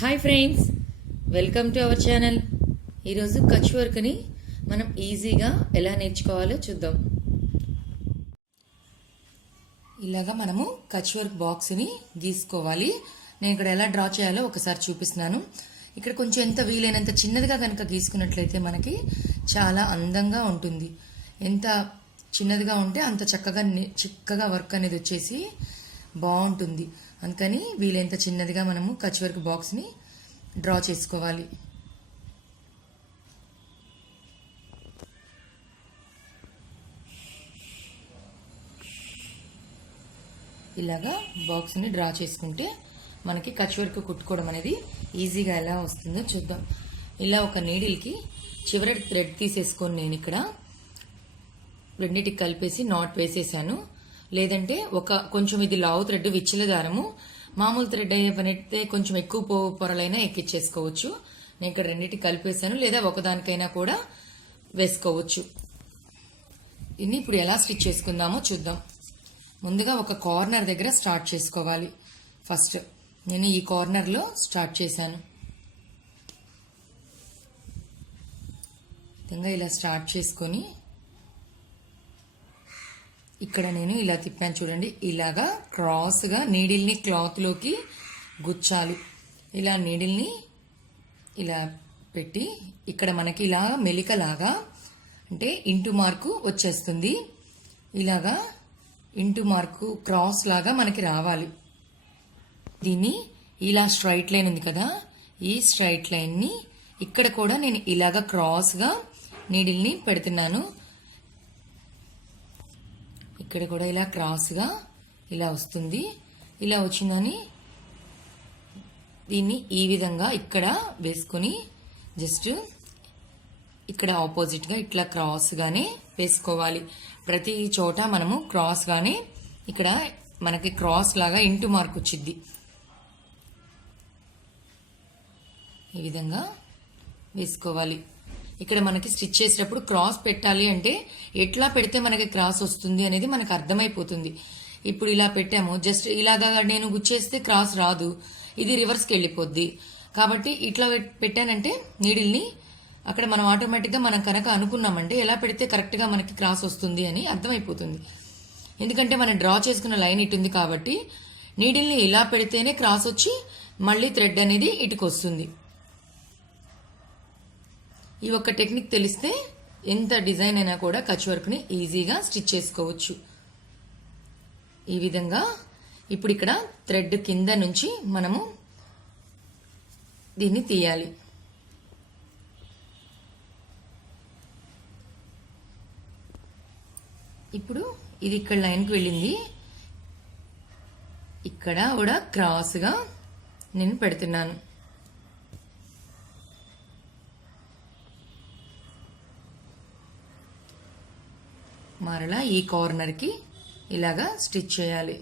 Hi friends, welcome to our channel. ఈరోజు కచ్ వర్క్ని మనం ఈజీగా ఎలా నేర్చుకోవాలో చూద్దాం. ఇలాగా మనము కచ్ వర్క్ బాక్స్ని గీసుకోవాలి. నేను ఇక్కడ ఎలా డ్రా చేయాలో ఒకసారి చూపిస్తున్నాను. ఇక్కడ కొంచెం ఎంత వీలైనంత చిన్నదిగా కనుక గీసుకున్నట్లయితే మనకి చాలా అందంగా ఉంటుంది. ఎంత చిన్నదిగా ఉంటే అంత చక్కగా వర్క్ అనేది వచ్చేసి బాగుంటుంది. అందుకని వీలైనంత చిన్నదిగా మనము కచ్ వర్క్ బాక్స్ని డ్రా చేసుకోవాలి. ఇలాగా బాక్స్ని డ్రా చేసుకుంటే మనకి కచ్ వర్క్ కుట్టుకోవడం అనేది ఈజీగా ఎలా వస్తుందో చూద్దాం. ఇలా ఒక నీడిల్కి చివరి థ్రెడ్ తీసేసుకొని నేను ఇక్కడ రెండింటికి కలిపేసి నాట్ వేసేసాను. లేదంటే కొంచెం ఇది లావు థ్రెడ్ విచ్చిల దారము, మామూలు థ్రెడ్ అయితే కొంచెం ఎక్కువ పొరలైనా ఎక్కిచ్చేసుకోవచ్చు. నేను ఇక్కడ రెండింటికి కలిపేసాను, లేదా ఒకదానికైనా కూడా వేసుకోవచ్చు. దీన్ని ఇప్పుడు ఎలా స్టిచ్ చేసుకుందామో చూద్దాం. ముందుగా ఒక కార్నర్ దగ్గర స్టార్ట్ చేసుకోవాలి. ఫస్ట్ నేను ఈ కార్నర్లో స్టార్ట్ చేశాను. ఇలా స్టార్ట్ చేసుకొని ఇక్కడ నేను ఇలా తిప్పాను చూడండి. ఇలాగా క్రాస్గా నీడిల్ని క్లాత్లోకి గుచ్చాలి. ఇలా నీడిల్ని ఇలా పెట్టి ఇక్కడ మనకి ఇలా మెలికలాగా అంటే ఇంటూ మార్కు వచ్చేస్తుంది. ఇలాగా ఇంటూ మార్కు క్రాస్ లాగా మనకి రావాలి. దీన్ని ఇలా స్ట్రైట్ లైన్ ఉంది కదా, ఈ స్ట్రైట్ లైన్ని ఇక్కడ కూడా నేను ఇలాగా క్రాస్గా నీడిల్ని పెడుతున్నాను. ఇక్కడ కూడా ఇలా క్రాస్గా ఇలా వస్తుంది. ఇలా వచ్చిందని దీన్ని ఈ విధంగా ఇక్కడ వేసుకొని జస్ట్ ఇక్కడ ఆపోజిట్గా ఇట్లా క్రాస్గానే వేసుకోవాలి. ప్రతి చోట మనము క్రాస్గానే ఇక్కడ మనకి క్రాస్ లాగా ఇంటూ మార్క్ వచ్చింది. ఈ విధంగా వేసుకోవాలి. ఇక్కడ మనకి స్టిచ్ చేసేటప్పుడు క్రాస్ పెట్టాలి అంటే ఎట్లా పెడితే మనకి క్రాస్ వస్తుంది అనేది మనకు అర్థమైపోతుంది. ఇప్పుడు ఇలా పెట్టాము, జస్ట్ ఇలాగా నేను గుచ్చేస్తే క్రాస్ రాదు, ఇది రివర్స్కి వెళ్ళిపోద్ది. కాబట్టి ఇట్లా పెట్టానంటే నీడిల్ని అక్కడ మనం ఆటోమేటిక్గా మనం కనుక అనుకున్నామంటే ఎలా పెడితే కరెక్ట్గా మనకి క్రాస్ వస్తుంది అని అర్థమైపోతుంది. ఎందుకంటే మనం డ్రా చేసుకున్న లైన్ ఇటు ఉంది కాబట్టి నీడిల్ని ఇలా పెడితేనే క్రాస్ వచ్చి మళ్ళీ థ్రెడ్ అనేది ఇటుకు వస్తుంది. ఈ ఒక్క టెక్నిక్ తెలిస్తే ఎంత డిజైన్ అయినా కూడా కచ్ వర్క్ని ఈజీగా స్టిచ్ చేసుకోవచ్చు. ఈ విధంగా ఇప్పుడు ఇక్కడ థ్రెడ్ కింద నుంచి మనము దీన్ని తీయాలి. ఇప్పుడు ఇది ఇక్కడ లైన్కి వెళ్ళింది. ఇక్కడ కూడా క్రాస్గా నేను పెడుతున్నాను. మరలా ఈ కార్నర్కి ఇలాగా స్టిచ్ చేయాలి.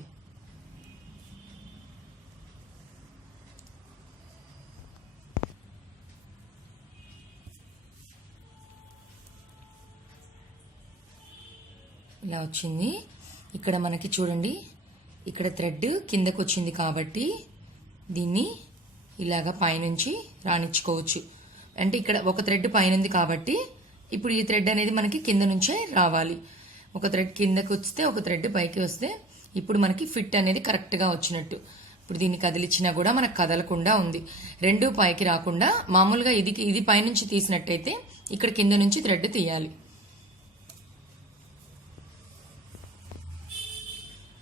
ఇలా వచ్చింది. ఇక్కడ మనకి చూడండి, ఇక్కడ థ్రెడ్ కిందకు వచ్చింది కాబట్టి దీన్ని ఇలాగా పైనుంచి రానిచ్చుకోవచ్చు. అంటే ఇక్కడ ఒక థ్రెడ్ పైన ఉంది కాబట్టి ఇప్పుడు ఈ థ్రెడ్ అనేది మనకి కింద నుంచే రావాలి. ఒక థ్రెడ్ కిందకి వస్తే ఒక థ్రెడ్ పైకి వస్తే ఇప్పుడు మనకి ఫిట్ అనేది కరెక్ట్గా వచ్చినట్టు. ఇప్పుడు దీన్ని కదిలిచ్చినా కూడా మనకు కదలకుండా ఉంది. రెండు పైకి రాకుండా మామూలుగా ఇది పైనుంచి తీసినట్టయితే ఇక్కడ కింద నుంచి థ్రెడ్ తీయాలి.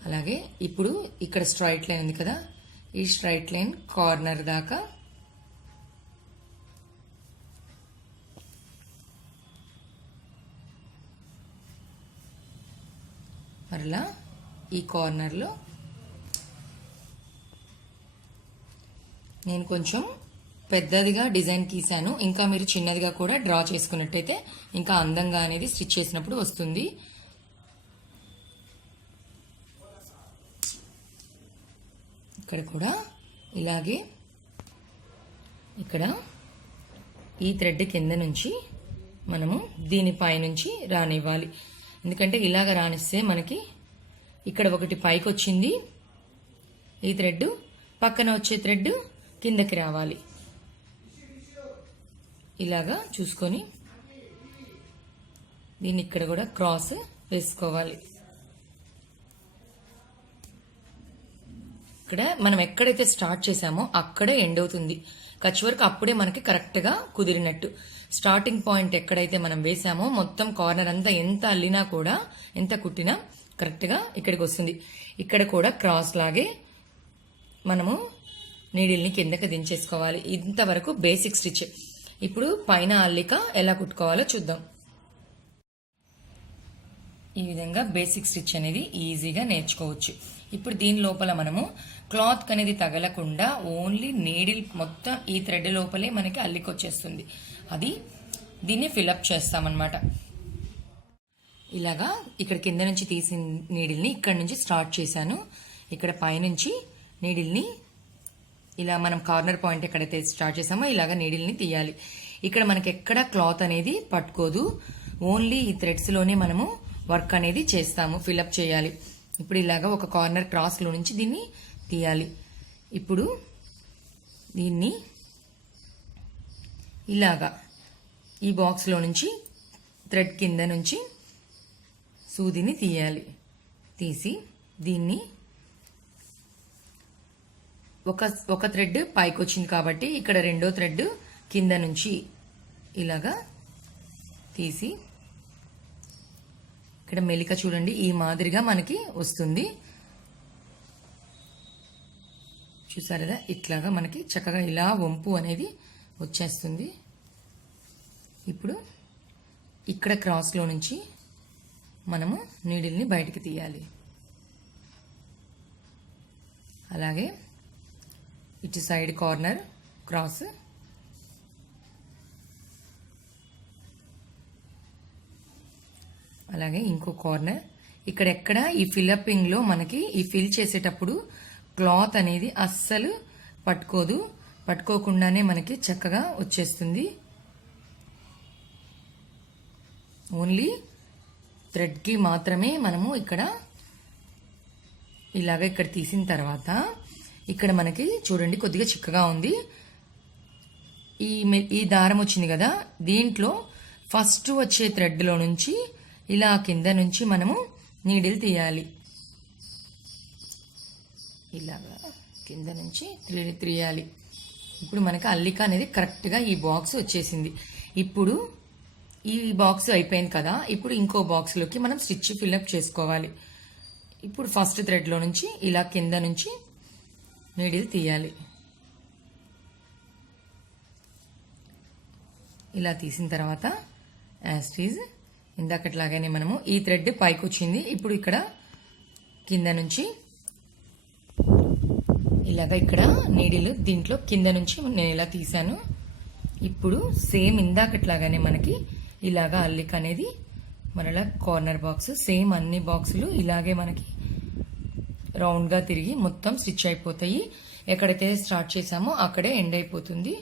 అలాగే ఇప్పుడు ఇక్కడ స్ట్రైట్ లైన్ ఉంది కదా, ఈ స్ట్రైట్ లైన్ కార్నర్ దాకా మరలా ఈ కార్నర్లో నేను కొంచెం పెద్దదిగా డిజైన్ గీసాను. ఇంకా మీరు చిన్నదిగా కూడా డ్రా చేసుకున్నట్టయితే ఇంకా అందంగా అనేది స్టిచ్ చేసినప్పుడు వస్తుంది. ఇక్కడ కూడా ఇలాగే ఇక్కడ ఈ థ్రెడ్ కింద నుంచి మనము దీనిపై నుంచి రానివ్వాలి. ఎందుకంటే ఇలాగ రానిస్తే మనకి ఇక్కడ ఒకటి పైకి వచ్చింది ఈ థ్రెడ్, పక్కన వచ్చే థ్రెడ్ కిందకి రావాలి. ఇలాగా చూసుకొని దీన్ని ఇక్కడ కూడా క్రాస్ వేసుకోవాలి. ఇక్కడ మనం ఎక్కడైతే స్టార్ట్ చేసామో అక్కడే ఎండ్ అవుతుంది కచ్ వర్క్. అప్పుడే మనకి కరెక్ట్ గా కుదిరినట్టు. స్టార్టింగ్ పాయింట్ ఎక్కడైతే మనం వేసామో మొత్తం కార్నర్ అంతా ఎంత అల్లినా కూడా, ఎంత కుట్టినా కరెక్ట్ గా ఇక్కడికి వస్తుంది. ఇక్కడ కూడా క్రాస్ లాగే మనము నీడిల్ని కిందకి దించేసుకోవాలి. ఇంతవరకు బేసిక్ స్టిచ్. ఇప్పుడు పైన అల్లిక ఎలా కుట్టుకోవాలో చూద్దాం. ఈ విధంగా బేసిక్ స్టిచ్ అనేది ఈజీగా నేర్చుకోవచ్చు. ఇప్పుడు దీని లోపల మనము క్లాత్ అనేది తగలకుండా ఓన్లీ నీడిల్ మొత్తం ఈ థ్రెడ్ లోపలే మనకి అల్లికొచ్చేస్తుంది. అది దీన్ని ఫిల్అప్ చేస్తామన్నమాట. ఇలాగా ఇక్కడ కింద నుంచి తీసిన నీడిల్ని ఇక్కడ నుంచి స్టార్ట్ చేశాను. ఇక్కడ పైనుంచి నీడిల్ని ఇలా మనం కార్నర్ పాయింట్ ఎక్కడైతే స్టార్ట్ చేసామో ఇలాగా నీడిల్ని తీయాలి. ఇక్కడ మనకి ఎక్కడ క్లాత్ అనేది పట్టుకోదు. ఓన్లీ ఈ థ్రెడ్స్ లోనే మనము వర్క్ అనేది చేస్తాము, ఫిల్అప్ చేయాలి. ఇప్పుడు ఇలాగా ఒక కార్నర్ క్రాస్ లో నుంచి దీన్ని తీయాలి. ఇప్పుడు దీన్ని ఇలాగా ఈ బాక్స్ లో నుంచి థ్రెడ్ కింద నుంచి సూదిని తీయాలి. తీసి దీన్ని ఒక థ్రెడ్ పైకి వచ్చింది కాబట్టి ఇక్కడ రెండో థ్రెడ్ కింద నుంచి ఇలాగా తీసి ఇక్కడ మెలిక చూడండి ఈ మాదిరిగా మనకి వస్తుంది. చూసారు కదా, ఇట్లాగా మనకి చక్కగా ఇలా వంపు అనేది వచ్చేస్తుంది. ఇప్పుడు ఇక్కడ క్రాస్ లో నుంచి మనము నీడిల్ని బయటికి తీయాలి. అలాగే ఇటు సైడ్ కార్నర్ క్రాస్, అలాగే ఇంకో కార్నర్. ఇక్కడెక్కడ ఈ ఫిల్అపింగ్ లో మనకి ఈ ఫిల్ చేసేటప్పుడు క్లాత్ అనేది అస్సలు పట్టుకోదు, పట్టుకోకుండానే మనకి చక్కగా వచ్చేస్తుంది. ఓన్లీ థ్రెడ్ కి మాత్రమే మనము ఇక్కడ ఇలాగ ఇక్కడ తీసిన తర్వాత ఇక్కడ మనకి చూడండి కొద్దిగా చిక్కగా ఉంది. ఈ దారం వచ్చింది కదా, దీంట్లో ఫస్ట్ వచ్చే థ్రెడ్ లో నుంచి ఇలా కింద నుంచి మనము నీడిల్ తీయాలి. ఇలాగా కింద నుంచి తీయాలి. ఇప్పుడు మనకి అల్లిక అనేది కరెక్ట్ గా ఈ బాక్స్ వచ్చేసింది. ఇప్పుడు ఈ బాక్స్ అయిపోయింది కదా, ఇప్పుడు ఇంకో బాక్స్ లోకి మనం స్టిచ్ ఫిల్అప్ చేసుకోవాలి. ఇప్పుడు ఫస్ట్ థ్రెడ్ లో నుంచి ఇలా కింద నుంచి నీడిల్ తీయాలి. ఇలా తీసిన తర్వాత యాస్టీజ్ ఇందాకట్లాగానే మనము ఈ థ్రెడ్ పైకి వచ్చింది. ఇప్పుడు ఇక్కడ కింద నుంచి ఇలాగా ఇక్కడ నీడిల్ దీంట్లో కింద నుంచి నేను ఇలా తీసాను. ఇప్పుడు సేమ్ ఇందాకట్లాగానే మనకి ఇలాగా అల్లిక అనేది మరలా కార్నర్ బాక్స్ సేమ్ అన్ని బాక్సులు ఇలాగే మనకి రౌండ్ గా తిరిగి మొత్తం స్టిచ్ అయిపోతాయి. ఎక్కడైతే స్టార్ట్ చేసామో అక్కడే ఎండ్ అయిపోతుంది.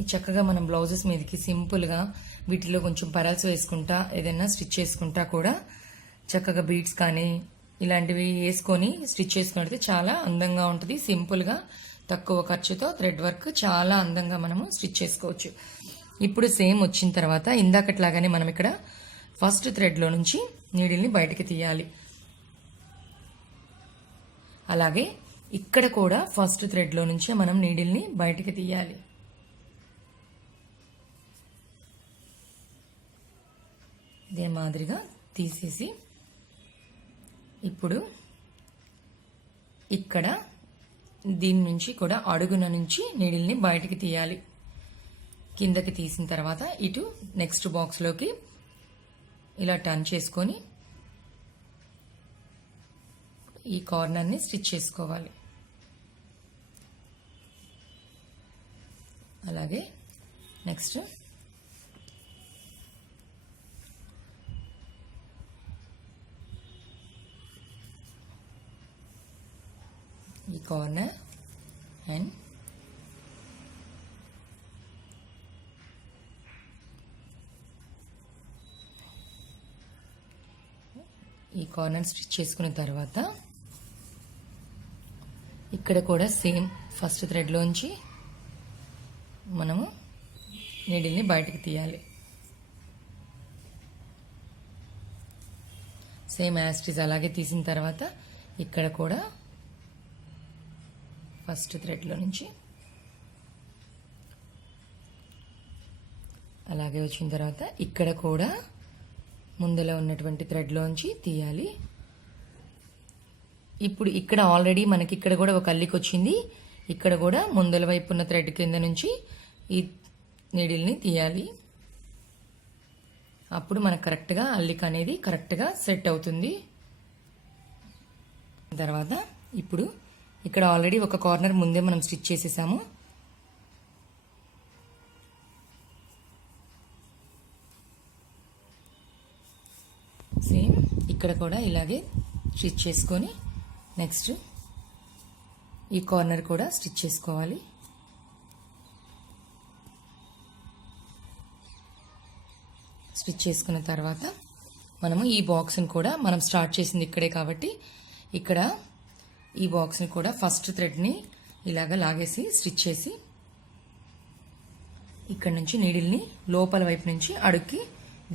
ఈ చక్కగా మనం బ్లౌజెస్ మీదకి సింపుల్ గా వీటిలో కొంచెం పరల్స్ వేసుకుంటా ఏదైనా స్టిచ్ చేసుకుంటా కూడా చక్కగా బీడ్స్ కానీ ఇలాంటివి వేసుకొని స్టిచ్ చేసుకుంటే చాలా అందంగా ఉంటుంది. సింపుల్ గా తక్కువ ఖర్చుతో థ్రెడ్ వర్క్ చాలా అందంగా మనము స్టిచ్ చేసుకోవచ్చు. ఇప్పుడు సేమ్ వచ్చిన తర్వాత ఇందాకట్లాగానే మనం ఇక్కడ ఫస్ట్ థ్రెడ్ లో నుంచి నీడిల్ని బయటికి తీయాలి. అలాగే ఇక్కడ కూడా ఫస్ట్ థ్రెడ్ లో నుంచి మనం నీడిల్ని బయటికి తీయాలి. ఇదే మాదిరిగా తీసేసి ఇప్పుడు ఇక్కడ దీని నుంచి కూడా అడుగున నుంచి నీడిల్ని బయటికి తీయాలి. కిందకి తీసిన తర్వాత ఇటు నెక్స్ట్ బాక్స్ లోకి ఇలా టర్న్ చేసుకొని ఈ కార్నర్ ని స్టిచ్ చేసుకోవాలి. అలాగే నెక్స్ట్ ఈ కార్నర్ అండ్ ఈ కార్నర్ స్టిచ్ చేసుకున్న తర్వాత ఇక్కడ కూడా సేమ్ ఫస్ట్ థ్రెడ్లోంచి మనము నీడిల్ని బయటకు తీయాలి. సేమ్ యాస్టిజ్ అలాగే తీసిన తర్వాత ఇక్కడ కూడా ఫస్ట్ థ్రెడ్లో నుంచి అలాగే వచ్చిన తర్వాత ఇక్కడ కూడా ముందులో ఉన్నటువంటి థ్రెడ్లోంచి తీయాలి. ఇప్పుడు ఇక్కడ ఆల్రెడీ మనకి ఇక్కడ కూడా ఒక అల్లిక వచ్చింది. ఇక్కడ కూడా ముందల వైపు ఉన్న థ్రెడ్ కింద నుంచి ఈ నీడిల్ని తీయాలి. అప్పుడు మనకు కరెక్ట్గా అల్లిక అనేది కరెక్ట్గా సెట్ అవుతుంది. తర్వాత ఇప్పుడు ఇక్కడ ఆల్రెడీ ఒక కార్నర్ ముందే మనం స్టిచ్ చేసేసాము. సేమ్ ఇక్కడ కూడా ఇలాగే స్టిచ్ చేసుకొని నెక్స్ట్ ఈ కార్నర్ కూడా స్టిచ్ చేసుకోవాలి. స్టిచ్ చేసుకున్న తర్వాత మనము ఈ బాక్స్ని కూడా మనం స్టార్ట్ చేసింది ఇక్కడే కాబట్టి ఇక్కడ ఈ బాక్స్ని కూడా ఫస్ట్ థ్రెడ్ని ఇలాగ లాగేసి స్టిచ్ చేసి ఇక్కడ నుంచి నీడిల్ని లోపల వైపు నుంచి అడుక్కి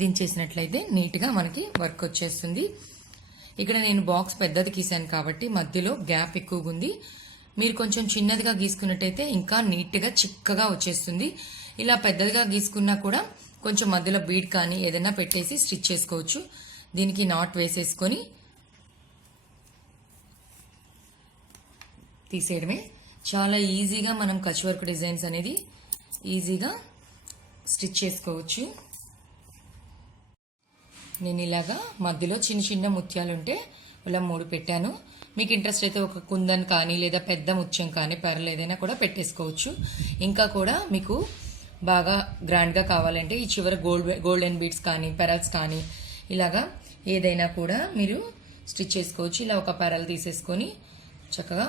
దించేసినట్లయితే నీట్గా మనకి వర్క్ వచ్చేస్తుంది. ఇక్కడ నేను బాక్స్ పెద్దది గీసాను కాబట్టి మధ్యలో గ్యాప్ ఎక్కువగా ఉంది. మీరు కొంచెం చిన్నదిగా గీసుకున్నట్టయితే ఇంకా నీట్గా చిక్కగా వచ్చేస్తుంది. ఇలా పెద్దదిగా గీసుకున్నా కూడా కొంచెం మధ్యలో బీడ్ కానీ ఏదైనా పెట్టేసి స్టిచ్ చేసుకోవచ్చు. దీనికి నాట్ వేసేసుకొని తీసేయడమే. చాలా ఈజీగా మనం కచ్ వర్క్ డిజైన్స్ అనేది ఈజీగా స్టిచ్ చేసుకోవచ్చు. నేను ఇలాగా మధ్యలో చిన్న చిన్న ముత్యాలు ఉంటే ఇలా 3 పెట్టాను. మీకు ఇంట్రెస్ట్ అయితే ఒక కుందన్ కానీ లేదా పెద్ద ముత్యం కానీ పెరలు ఏదైనా కూడా పెట్టేసుకోవచ్చు. ఇంకా కూడా మీకు బాగా గ్రాండ్గా కావాలంటే ఈ చివర గోల్డెన్ బీడ్స్ కానీ పెరల్స్ కానీ ఇలాగా ఏదైనా కూడా మీరు స్టిచ్ చేసుకోవచ్చు. ఇలా ఒక పెరల్ తీసేసుకొని చక్కగా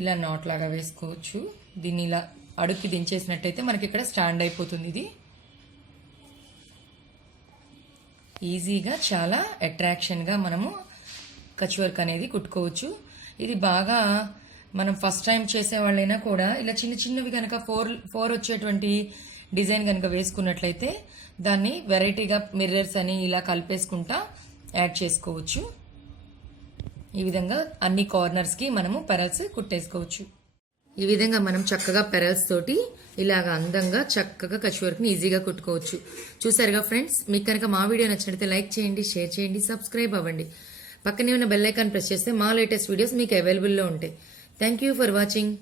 ఇలా నాట్ లాగా వేసుకోవచ్చు. దీన్ని ఇలా అడుక్కి దించేసినట్టయితే మనకి ఇక్కడ స్టాండ్ అయిపోతుంది. ఇది ఈజీగా చాలా అట్రాక్షన్గా మనము కచ్ వర్క్ అనేది కుట్టుకోవచ్చు. ఇది బాగా మనం ఫస్ట్ టైం చేసే వాళ్ళైనా కూడా ఇలా చిన్న చిన్నవి కనుక ఫోర్ వచ్చేటువంటి డిజైన్ కనుక వేసుకున్నట్లయితే దాన్ని వెరైటీగా మిర్రర్స్ అని ఇలా కలిపేసుకుంటా యాడ్ చేసుకోవచ్చు. ఈ విధంగా అన్ని కార్నర్స్కి మనము పెరల్స్ కుట్టేసుకోవచ్చు. ఈ విధంగా మనం చక్కగా పెరల్స్ తోటి ఇలాగ అందంగా చక్కగా కచ్ వర్క్ని ఈజీగా కుట్టుకోవచ్చు. చూసారుగా ఫ్రెండ్స్, మీకు కనుక మా వీడియో నచ్చినట్లయితే లైక్ చేయండి, షేర్ చేయండి, సబ్స్క్రైబ్ అవ్వండి. పక్కనే ఉన్న బెల్ ఐకాన్ ప్రెస్ చేస్తే మా లేటెస్ట్ వీడియోస్ మీకు అవైలబుల్లో ఉంటాయి. Thank you for watching.